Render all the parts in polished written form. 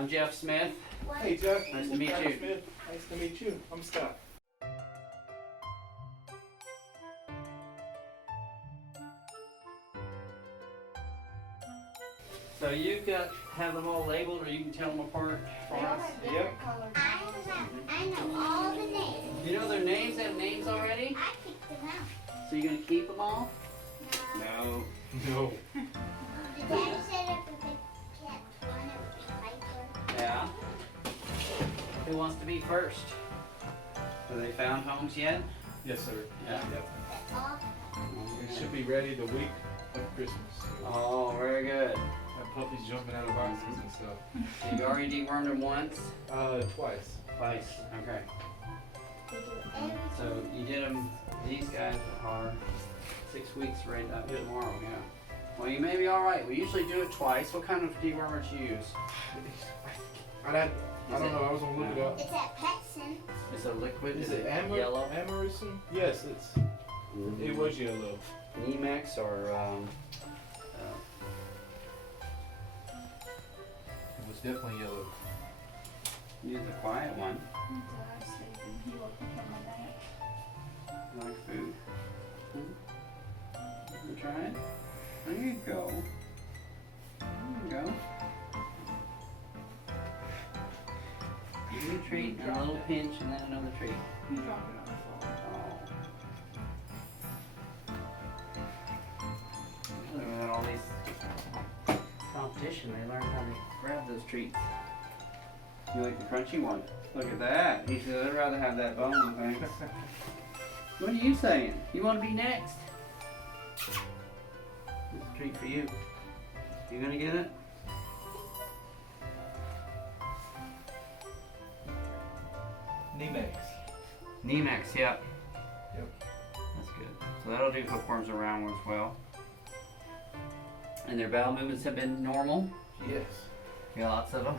I'm Jeff Smith. Hey Jeff. Nice to meet you. Smith. Nice to meet you. I'm Scott. So you have them all labeled, or you can tell them apart for us? Yep. I know all the names. You know their names? They have names already? I picked them out. So you're gonna keep them all? No. No. The daddy said if we kept one, it would be Piper. Yeah. Who wants to be first? Have they found homes yet? Yes, sir. Yeah. Yep. That's all. It should be ready the week of Christmas. Oh, very good. Have puppies jumping out of boxes and stuff. So you already dewormed them once? Twice. Twice. Okay. We do everything. So you did them, these guys are 6 weeks right up tomorrow, yeah. Well, you may be all right. We usually do it twice. What kind of dewormer do you use? I don't know. I was gonna look it up. It's at PetSense. It's a liquid. Is it yellow? Amarison? Yes, it was yellow. Nemex or It was definitely yellow. use the quiet one. He woke me from my nap. You like food? You try it? There you go. There you go. Give me a treat, and a little pinch, and then another treat. You dropped it on the floor. Oh. Look at all these competition. They learn how to grab those treats. You like the crunchy one? Look at that. He said, I'd rather have that bone, thanks. What are you saying? You want to be next? It's a treat for you. You gonna get it? Nemex. Nemex, yep. Yep. That's good. So that'll do hookworms and roundworms well. And their bowel movements have been normal? Yes. You got lots of them?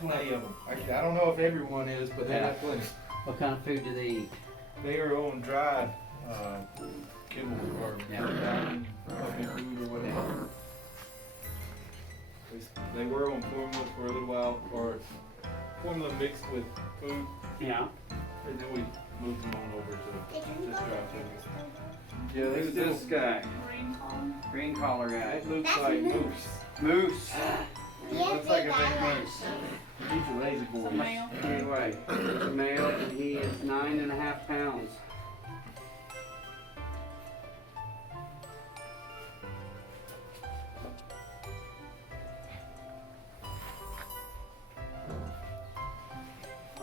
Plenty of them. I don't know if everyone is, but they Yeah. have plenty. What kind of food do they eat? They are on dry kibble or Yeah. puppy food or whatever. They were on formula for a little while, or formula mixed with food, Yeah. and then we moved them on over to They can just go dry with food. this. Yeah, they Who's still. this guy? Green collar. Green collar guy. It looks That's like moose. moose. Moose. Yeah, Looks like a big big eye. moose. He's a lazy It's a boy. male. Anyway, he's a male and he is 9.5 pounds.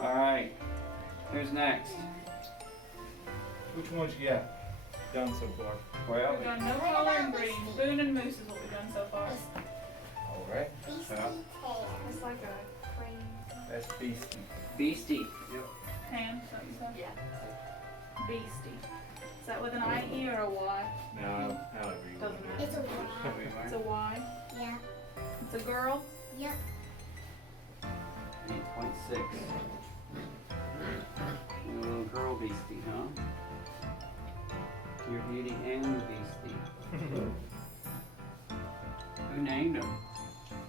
All right, who's next? Which ones you got done so far? Well, We've done no collar and green. Boone and moose is what we've done so far. All right. Beastie Yeah. tail. It's like a cream That's beastie. Beastie. pan, something you said? Yeah. Beastie. Is that with an IE or a Y? No, however you want Doesn't to do matter. It's a Y. It's a Y. Yeah. It's a girl. Yep. 8.6. A little girl beastie, huh? Your beauty and the beastie. Who named him?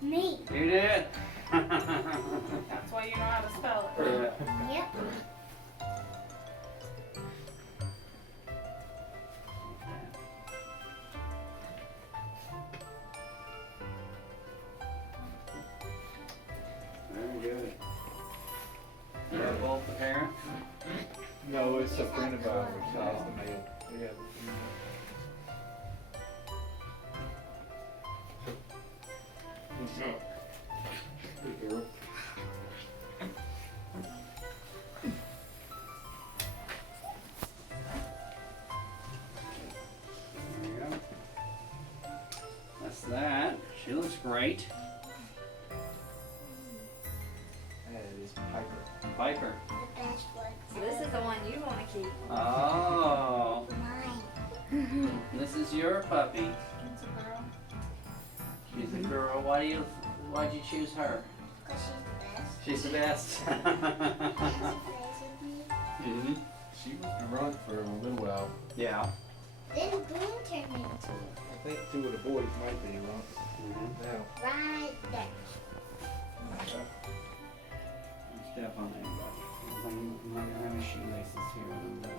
Me. You did. That's why you know how to spell it. Yeah. Yep. Very good. Is that both the parents? No, it's a friend of ours. That's the male. We have. What's up? Good girl. There you go. That's that. She looks great. That is Piper. Piper. The best one. So this is the one you want to keep. Oh, Mine. this is your puppy. It's a girl. She's a girl. Why'd you choose her? Because she's the best. She's the best. Nancy plays with me. hmm She was the runt for a little while. Yeah. Then Boone turned me into I think two of the boys might be runts Mhm. now. right there. Don't step on anybody. I'm not gonna have any shoelaces here when I'm done.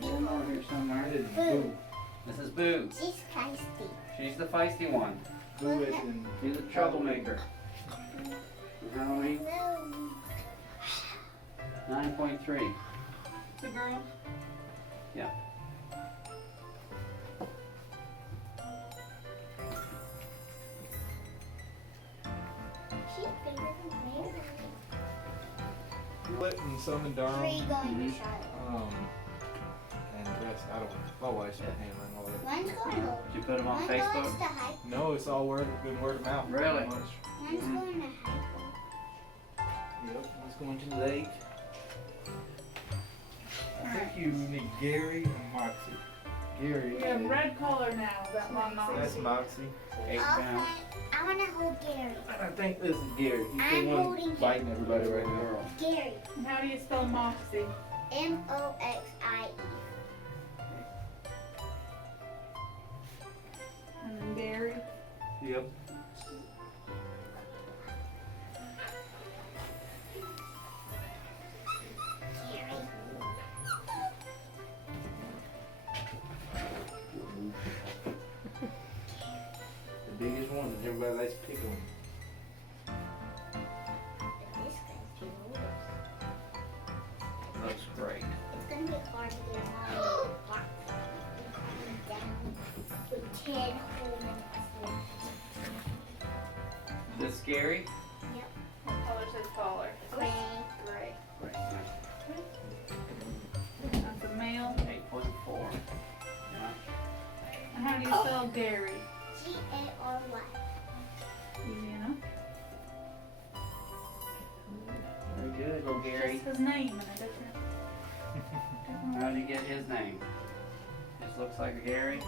One over here somewhere. Boo. This is Boo. She's feisty. She's the feisty one. Do it and She's the troublemaker. How many? 9.3. The girl. Yeah. She's bigger than me. split and some in Three Durham. going to Mhm. Charlotte. And the rest, I don't know. My wife's been handling all that. One's going to. Did you put them on One goes Facebook? to high. No, it's all been word of mouth. Really? pretty much. One's Mhm. going to high. Yep, it's going to the lake. I think you need Gary and Moxie. Gary. We have red collar now. Is that Moxie? That's Moxie. 8 pounds. I want to hold Gary. And I think this is Gary. He's I'm the one holding biting everybody right now. Girl. Gary. And how do you spell Moxie? Moxie. And then Gary. Yep. The biggest one that everybody likes to pick on. This guy's the oldest. Looks great. It's gonna be hard to get him out of the box. Down with 10 whole minutes left. This scary? What color's his collar? Gray. Gray. Great. That's a male. 8.4. Yeah. And how do you spell Gary? Gary. Easy enough. Very good, little Gary. Just his name in a different. How did he get his name? Just looks like a Gary.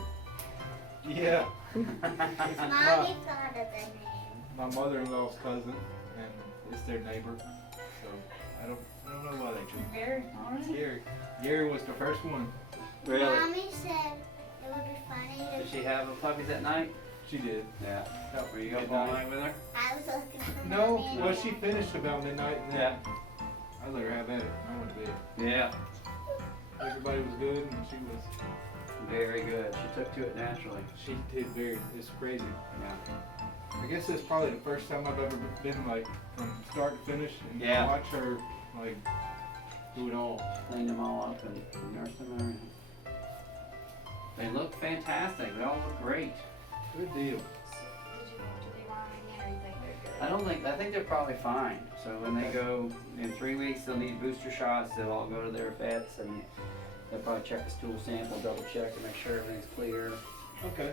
Yeah. Mommy thought of the name. My mother-in-law's cousin, and it's their neighbor. So I don't know why they chose Gary. All right. Gary. Gary was the first one. Really? Mommy said it would be funny Did if she have puppies at night? She did. Yeah. Were you Good up all night. night with her? I was looking for No, Mommy. well she finished about midnight, and then Yeah. I let her have at it. I went to bed. Yeah. Everybody was good, and she was. Very good. She took to it naturally. She did very. It's crazy. Yeah. I guess it's probably the first time I've ever been like from start to finish and Yeah. watch her like do it all. Cleaned them all up and nursed them and everything. They look fantastic. They all look great. Good deal. Did you want to do mine again, or you think they're good? I think they're probably fine. So when they go in 3 weeks, they'll need booster shots. They'll all go to their vets and they'll probably check the stool sample, double check to make sure everything's clear. Okay.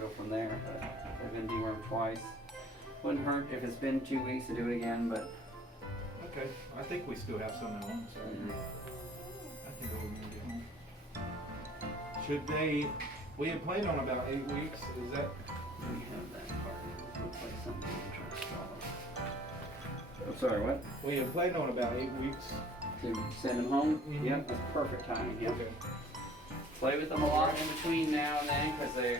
Go from there. But they've been dewormed twice. Wouldn't hurt if it's been 2 weeks to do it again, but Okay. I think we still have some at home, so Mhm. I think we'll get home. Should they? We had planned on about 8 weeks. Is that? we have that part. It looks like something I'm trying to swallow. I'm sorry, what? We had planned on about 8 weeks. To send them home? Mhm. Yep, that's perfect timing. Yep. Okay. Play with them a lot in between now and then because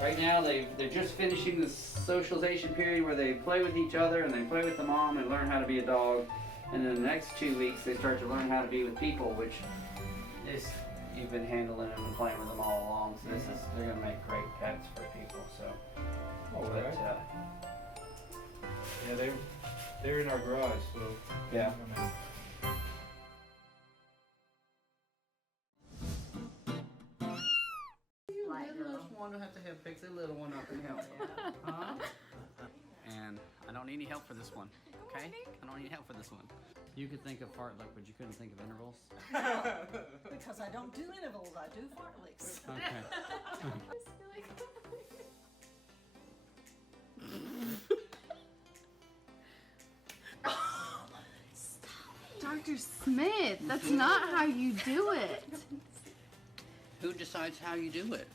right now they're just finishing the socialization period where they play with each other and they play with the mom and learn how to be a dog. And then the next 2 weeks they start to learn how to be with people, which is you've been handling them and playing with them all along. So they're gonna make great pets for people. So, All but right. Yeah, they're in our garage, so. yeah. I mean, One will have to fix a little one up and help. Huh? And I don't need any help for this one. Okay? I don't need help for this one. You could think of fart lick, but you couldn't think of intervals. Because I don't do intervals, I do fartleks. Okay. Dr. Smith, that's not how you do it. Who decides how you do it?